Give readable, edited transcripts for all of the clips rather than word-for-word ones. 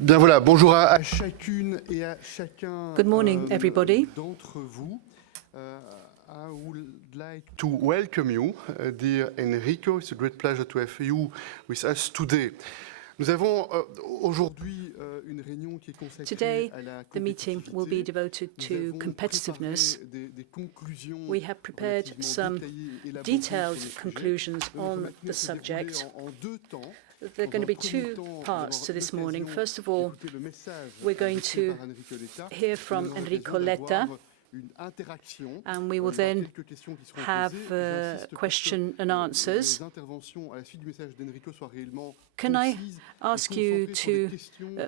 Bien voilà, bonjour à chacune et à chacun Good morning, everybody. d'entre vous. I would like to welcome you, dear Enrico. It's a great pleasure to have you with us today. Nous avons aujourd'hui une réunion qui est consacrée à la compétitivité. Today, the meeting will be devoted to competitiveness. We have prepared some detailed conclusions on the subject. There are going to be two parts to this morning. First of all, we're going to hear from Enrico Letta, and we will then have question and answers. Can I ask you to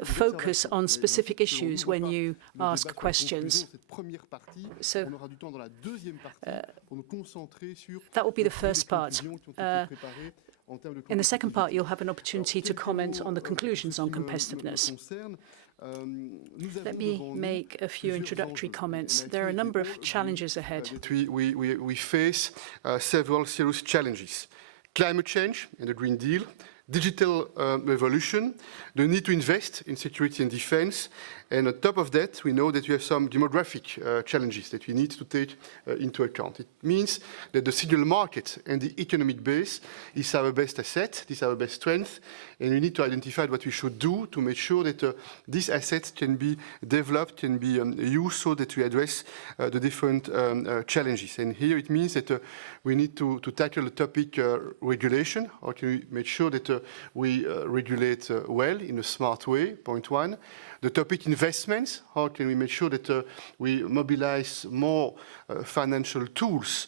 focus on specific issues when you ask questions? So that will be the first part. In the second part, you'll have an opportunity to comment on the conclusions on competitiveness. Let me make a few introductory comments. There are a number of challenges ahead. We face several serious challenges. Climate change and the Green Deal, digital revolution, the need to invest in security and defense, and on top of that, we know that we have some demographic challenges that we need to take into account. It means that the single market and the economic base is our best asset, is our best strength, and we need to identify what we should do to make sure that these assets can be developed, can be used so that we address the different challenges. And here it means that we need to tackle the topic regulation. How can we make sure that we regulate well in a smart way, point one. The topic investments, how can we make sure that we mobilize more financial tools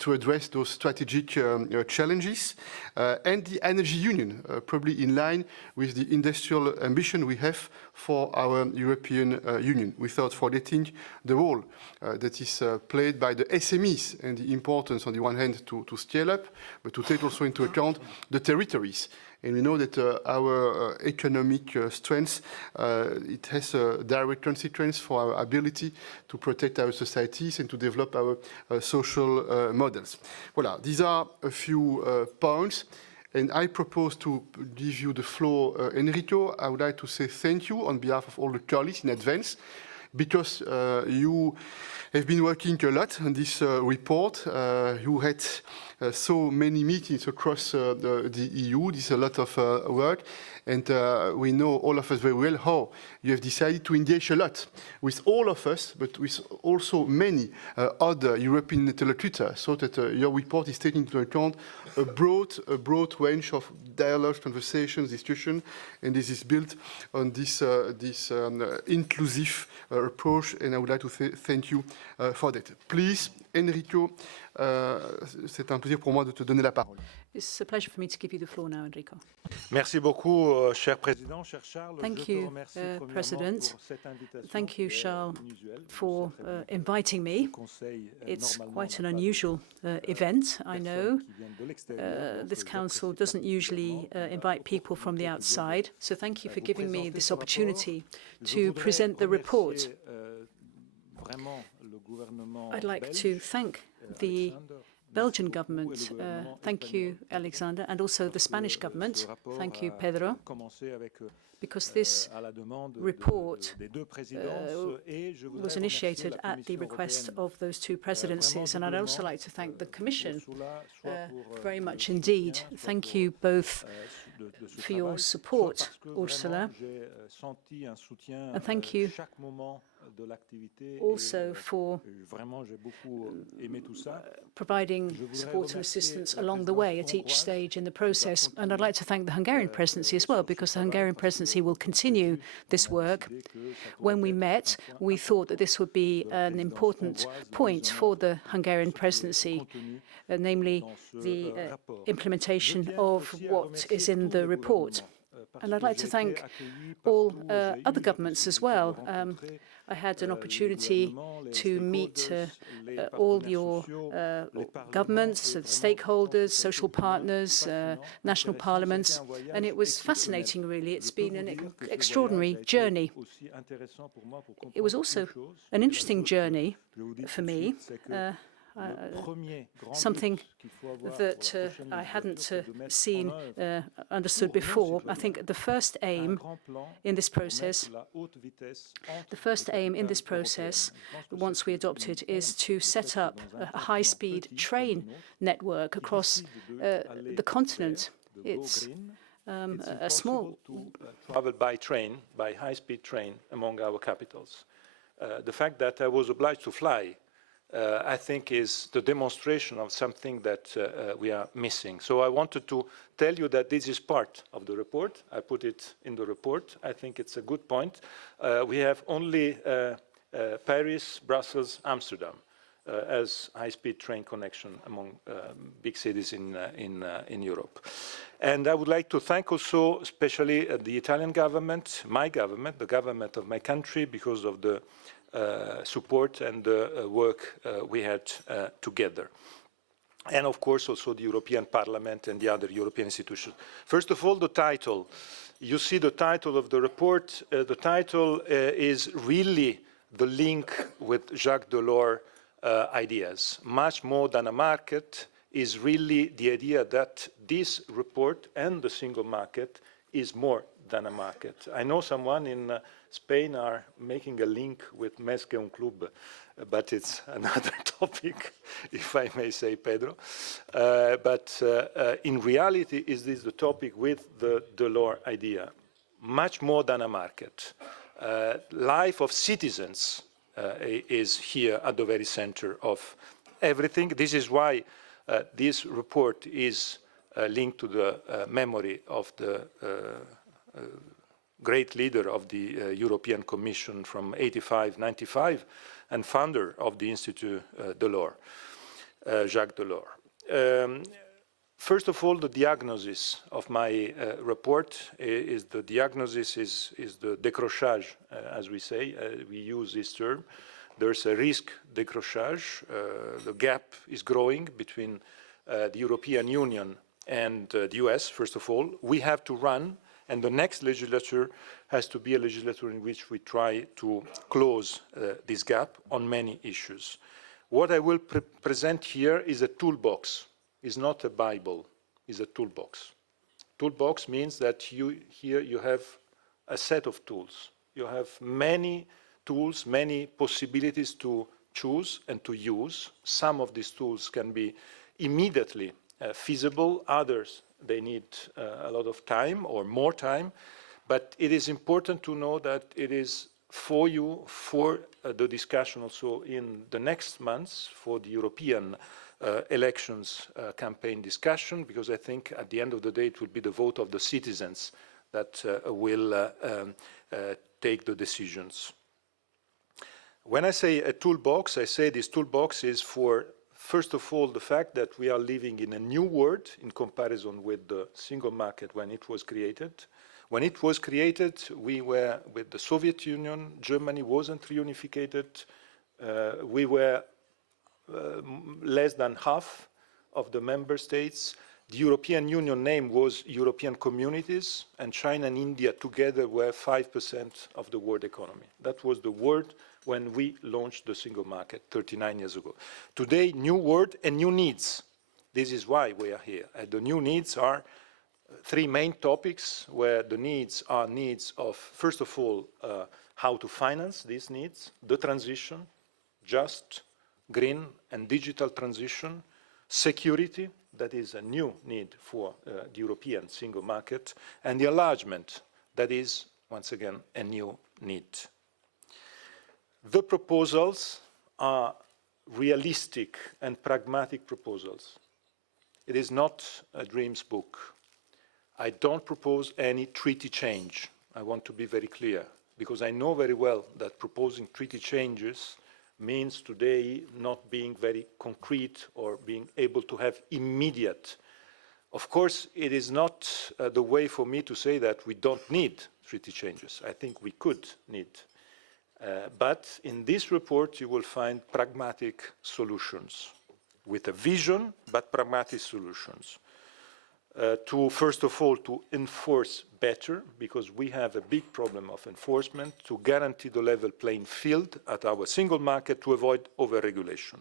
to address those strategic challenges, and the energy union, probably in line with the industrial ambition we have for our European Union, without forgetting the role that is played by the SMEs and the importance on the one hand to scale up, but to take also into account the territories. And we know that our economic strength, it has a direct consequence for our ability to protect our societies and to develop our social models. Voilà, these are a few points. And I propose to give you the floor, Enrico. I would like to say thank you on behalf of all the colleagues in advance, because you have been working a lot on this report. You had so many meetings across the EU. This is a lot of work. And we know, all of us very well, how you have decided to engage a lot with all of us, but with also many other European interlocutors, so that your report is taking into account a broad range of dialogues, conversations, discussion, and this is built on this inclusive approach, and I would like to thank you for that. Please, Enrico, c'est un plaisir pour moi de te donner la parole. It's a pleasure for me to give you the floor now, Enrico. Merci beaucoup, cher président, cher Charles. Thank you, President. Thank you, Charles, for inviting me. It's quite an unusual event, I know. This council doesn't usually invite people from the outside, so thank you for giving me this opportunity to present the report. I'd like to thank the Belgian government, thank you, Alexander, and also the Spanish government, thank you, Pedro, because this report was initiated at the request of those two presidencies. And I'd also like to thank the Commission very much indeed. Thank you both for your support, Ursula, and thank you also for providing support and assistance along the way at each stage in the process. And I'd like to thank the Hungarian presidency as well, because the Hungarian presidency will continue this work. When we met, we thought that this would be an important point for the Hungarian presidency, namely the implementation of what is in the report. And I'd like to thank all other governments as well. I had an opportunity to meet all your governments, stakeholders, social partners, national parliaments, and it was fascinating, really. It's been an extraordinary journey. It was also an interesting journey for me. something that I hadn't seen understood before. I think the first aim in this process, once we adopt it, is to set up a high-speed train network across the continent. It's a small travel by train, by high-speed train among our capitals. The fact that I was obliged to fly, I think, is the demonstration of something that we are missing. So I wanted to tell you that this is part of the report. I put it in the report. I think it's a good point. We have only Paris, Brussels, Amsterdam as high-speed train connection among big cities in Europe. And I would like to thank also especially the Italian government, my government, the government of my country, because of the support and the work we had together. And of course also the European Parliament and the other European institutions. First of all, the title. You see the title of the report. The title is really the link with Jacques Delors' ideas. Much more than a market is really the idea that this report and the single market is more than a market. I know someone in Spain are making a link with Més que un club, but it's another topic, if I may say, Pedro. But in reality, is this the topic with the Delors idea? Much more than a market. Life of citizens is here at the very center of everything. This is why this report is linked to the memory of the great leader of the European Commission from 85-95 and founder of the Institute Delors, Jacques Delors. First of all, the diagnosis of my report is the décrochage, as we say. We use this term. There's a risk décrochage. The gap is growing between the European Union and the US, first of all. We have to run, and the next legislature has to be a legislature in which we try to close this gap on many issues. What I will present here is a toolbox. It's not a Bible, it's a toolbox. Toolbox means that here you have a set of tools. You have many tools, many possibilities to choose and to use. Some of these tools can be immediately feasible, others they need a lot of time or more time, but it is important to know that it is for you, for the discussion also in the next months, for the European elections campaign discussion, because I think at the end of the day it will be the vote of the citizens that will take the decisions. When I say a toolbox, I say this toolbox is for, first of all, the fact that we are living in a new world in comparison with the single market when it was created. When it was created, we were with the Soviet Union, Germany wasn't reunified, we were less than half of the member states. The European Union name was European Communities, and China and India together were 5% of the world economy. That was the world when we launched the single market 39 years ago. Today, new world and new needs. This is why we are here. And the new needs are three main topics, where the needs are needs of, first of all, how to finance these needs, the transition, just, green and digital transition, security, that is a new need for the European single market, and the enlargement, that is, once again, a new need. The proposals are realistic and pragmatic proposals. It is not a dreams book. I don't propose any treaty change. I want to be very clear, because I know very well that proposing treaty changes means today not being very concrete or being able to have immediate. Of course, it is not the way for me to say that we don't need treaty changes. I think we could need. But in this report, you will find pragmatic solutions with a vision, but pragmatic solutions. To, first of all, to enforce better, because we have a big problem of enforcement, to guarantee the level playing field at our single market, to avoid over-regulation.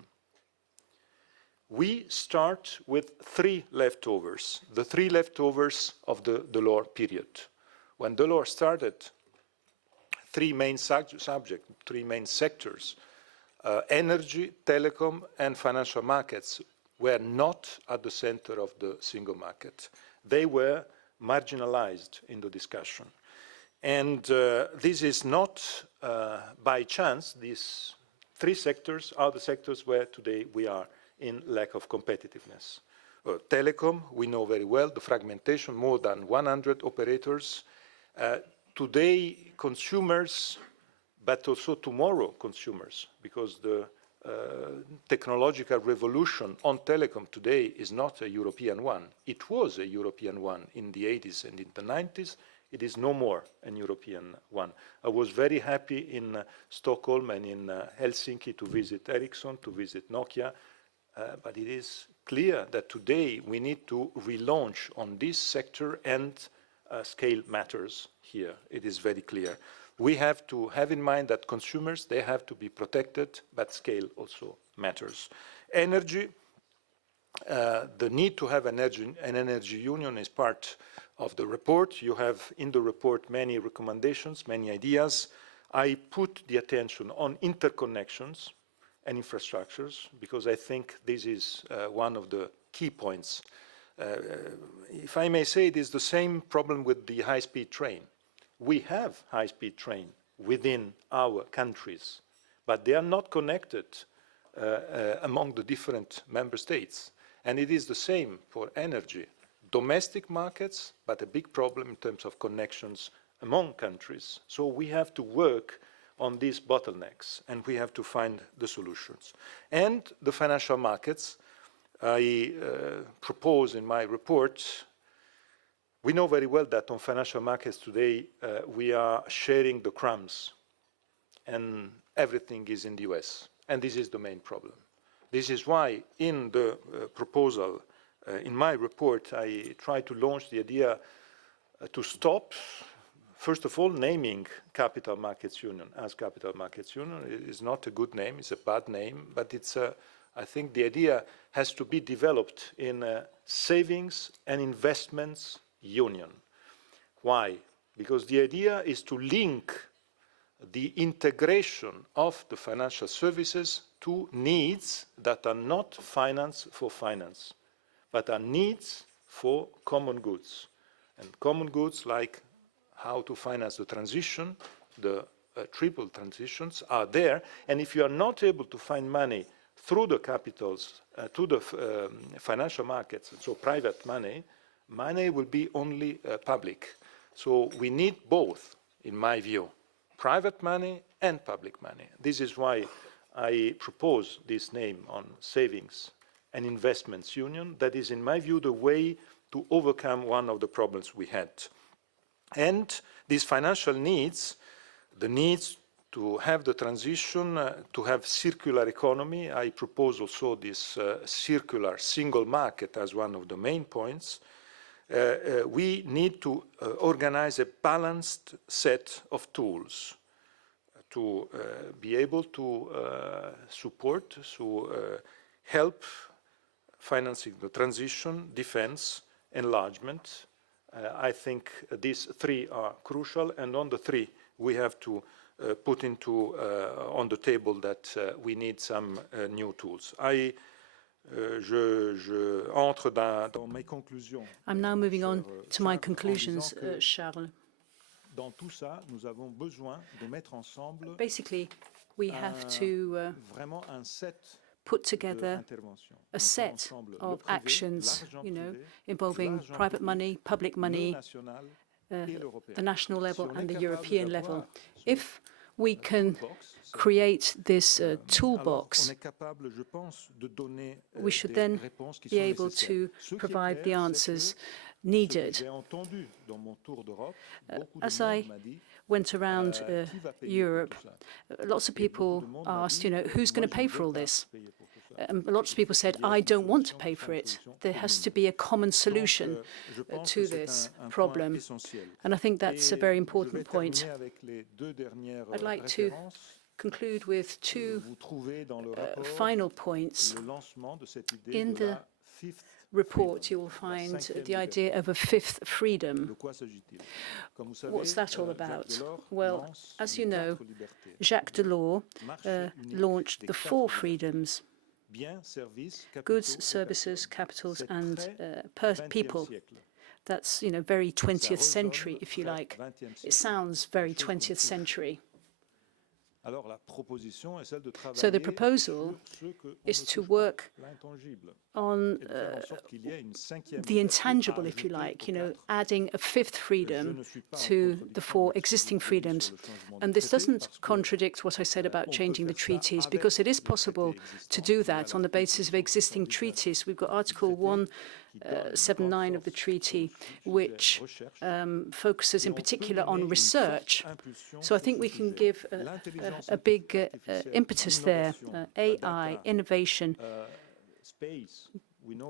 we start with three leftovers, the three leftovers of the Delors period. When Delors started, three main subjects, three main sectors, energy, telecom, and financial markets were not at the center of the single market. They were marginalized in the discussion. And this is not by chance. These three sectors are the sectors where today we are in lack of competitiveness. Telecom, we know very well, the fragmentation, more than 100 operators. Today, consumers, but also tomorrow consumers, because the technological revolution on telecom today is not a European one. It was a European one in the 80s and in the 90s. It is no more a European one. I was very happy in Stockholm and in Helsinki to visit Ericsson, to visit Nokia, but it is clear that today we need to relaunch on this sector, and scale matters here. It is very clear. We have to have in mind that consumers, they have to be protected, but scale also matters. Energy, the need to have an energy union is part of the report. You have in the report many recommendations, many ideas. I put the attention on interconnections and infrastructures, because I think this is one of the key points. If I may say, it is the same problem with the high-speed train. We have high-speed train within our countries, but they are not connected among the different member states. And it is the same for energy. Domestic markets, but a big problem in terms of connections among countries. So we have to work on these bottlenecks, and we have to find the solutions. And the financial markets, I propose in my report, we know very well that on financial markets today, we are sharing the crumbs, and everything is in the US. And this is the main problem. This is why in the proposal, in my report, I try to launch the idea to stop, first of all, naming Capital Markets Union as Capital Markets Union. It is not a good name, it's a bad name, but it's I think the idea has to be developed in a savings and investments union. Why? Because the idea is to link the integration of the financial services to needs that are not finance for finance, but are needs for common goods. And common goods like how to finance the transition, the triple transitions are there. And if you are not able to find money through the capitals, to the financial markets, so private money, money will be only public. So we need both, in my view, private money and public money. This is why I propose this name on savings and investments union. That is, in my view, the way to overcome one of the problems we had. And these financial needs, the needs to have the transition, to have circular economy, I propose also this circular single market as one of the main points. We need to organize a balanced set of tools to be able to support, to help financing the transition, defense, enlargement. I think these three are crucial, and on the three we have to put into on the table that we need some new tools. I'm now moving on to my conclusions, Charles. Basically, we have to put together a set of actions, involving private money, public money, the national level and the European level. If we can create this toolbox, we should then be able to provide the answers needed. As I went around Europe, lots of people asked, who's going to pay for all this? Lots of people said, I don't want to pay for it. There has to be a common solution to this problem. And I think that's a very important point. I'd like to conclude with two final points. In the report, you will find the idea of a fifth freedom. What's that all about? Well, as you know, Jacques Delors launched the four freedoms: goods, services, capitals, and people. That's, very 20th century, if you like. It sounds very 20th century. So the proposal is to work on the intangible, if you like, adding a fifth freedom to the four existing freedoms. And this doesn't contradict what I said about changing the treaties, because it is possible to do that on the basis of existing treaties. We've got Article 179 of the treaty, which focuses in particular on research. So I think we can give a big impetus there. AI, innovation,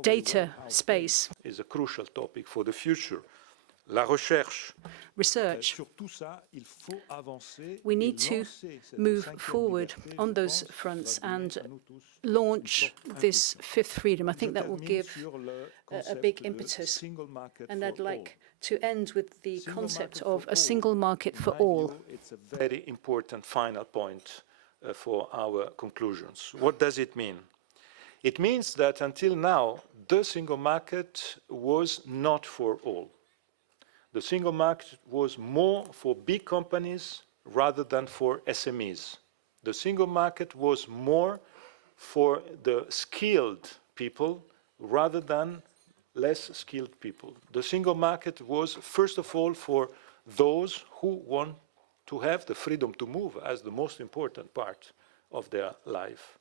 data space is a crucial topic for the future. La recherche. Research. We need to move forward on those fronts and launch this fifth freedom. I think that will give a big impetus. And I'd like to end with the concept of a single market for all. It's a very important final point for our conclusions. What does it mean? It means that until now, the single market was not for all. The single market was more for big companies rather than for SMEs. The single market was more for the skilled people rather than less skilled people. The single market was, first of all, for those who want to have the freedom to move as the most important part of their life.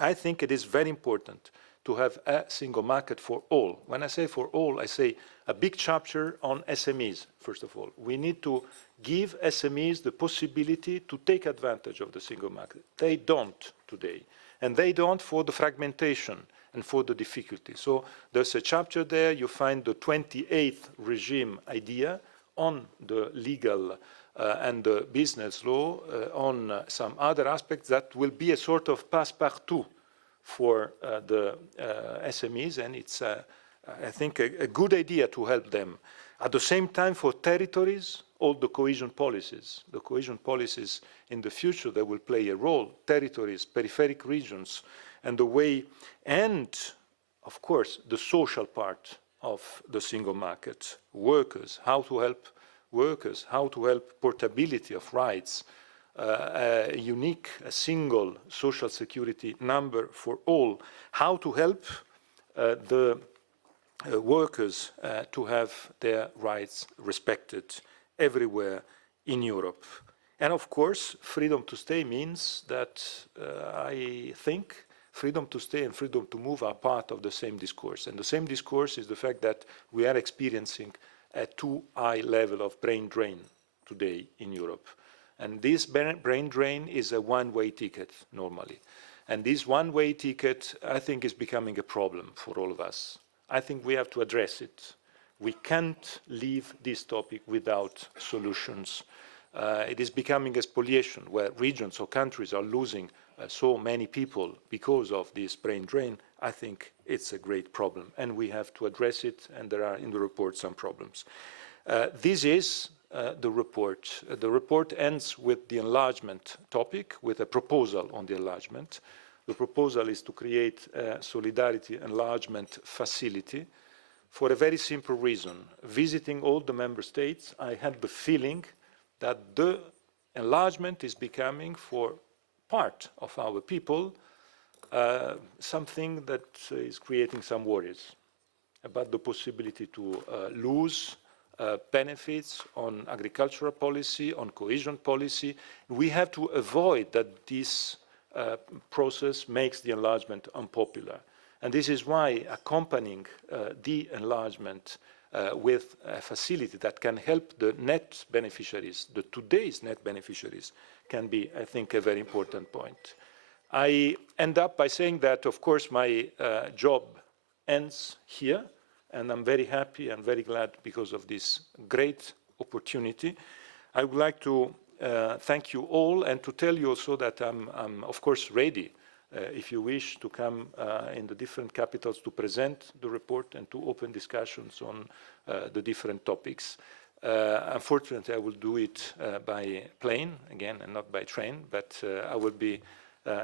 I think it is very important to have a single market for all. When I say for all, I say a big chapter on SMEs, first of all. We need to give SMEs the possibility to take advantage of the single market. They don't today, and they don't for the fragmentation and for the difficulty. So there's a chapter there. You find the 28th regime idea on the legal and the business law, on some other aspects that will be a sort of passe-partout for the SMEs, and it's, I think, a good idea to help them. At the same time, for territories, all the cohesion policies in the future that will play a role, territories, peripheric regions, and the way, and of course, the social part of the single market, workers, how to help workers, how to help portability of rights, a unique, a single social security number for all, how to help the workers to have their rights respected everywhere in Europe. And of course, freedom to stay means that I think freedom to stay and freedom to move are part of the same discourse. And the same discourse is the fact that we are experiencing a too high level of brain drain today in Europe. And this brain drain is a one-way ticket normally. And this one-way ticket, I think, is becoming a problem for all of us. I think we have to address it. We can't leave this topic without solutions. It is becoming a spoliation where regions or countries are losing so many people because of this brain drain. I think it's a great problem, and we have to address it, and there are in the report some problems. This is the report. The report ends with the enlargement topic, with a proposal on the enlargement. The proposal is to create a solidarity enlargement facility for a very simple reason. Visiting all the member states, I had the feeling that the enlargement is becoming, for part of our people, something that is creating some worries about the possibility to lose benefits on agricultural policy, on cohesion policy. We have to avoid that this process makes the enlargement unpopular. And this is why accompanying the enlargement with a facility that can help the net beneficiaries, the today's net beneficiaries, can be, I think, a very important point. I end up by saying that, of course, my job ends here, and I'm very happy and very glad because of this great opportunity. I would like to thank you all, and to tell you also that I'm of course ready, if you wish, to come in the different capitals to present the report and to open discussions on the different topics. Unfortunately, I will do it by plane again and not by train, but I will be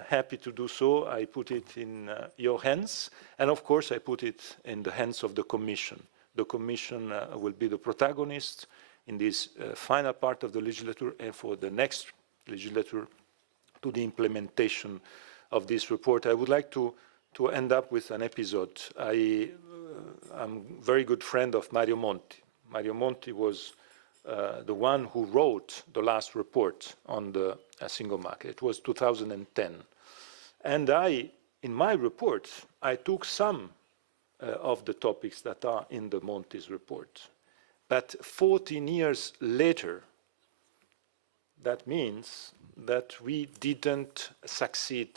happy to do so. I put it in your hands, and of course I put it in the hands of the Commission. The Commission will be the protagonist in this final part of the legislature and for the next legislature to the implementation of this report. I would like to end up with an episode. I'm a very good friend of Mario Monti. Mario Monti was the one who wrote the last report on the single market. It was 2010. And in my report, I took some of the topics that are in the Monti's report. But 14 years later, that means that we didn't succeed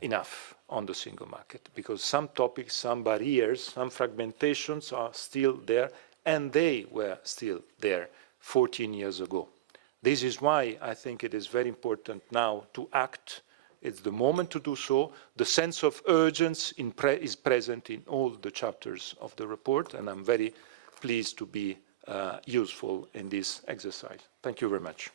enough on the single market, because some topics, some barriers, some fragmentations are still there, and they were still there 14 years ago. This is why I think it is very important now to act. It's the moment to do so. The sense of urgency is present in all the chapters of the report, and I'm very pleased to be useful in this exercise. Thank you very much.